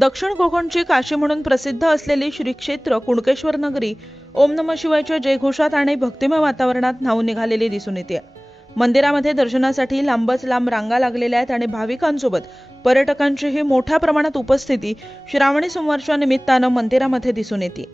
दक्षिण कोकणची काशी म्हणून प्रसिद्ध असलेली श्री क्षेत्र कुणकेश्वर नगरी ओम नम शिवायच्या जयघोषात आणि भक्तिमय वातावरणात न्हावून निघालेली दिसून येते. मंदिरामध्ये दर्शनासाठी लांबच लांब रांगा लागलेल्या आहेत आणि भाविकांसोबत पर्यटकांचीही मोठ्या प्रमाणात उपस्थिती श्रावणी सोमवारच्या निमित्तानं मंदिरामध्ये दिसून येते.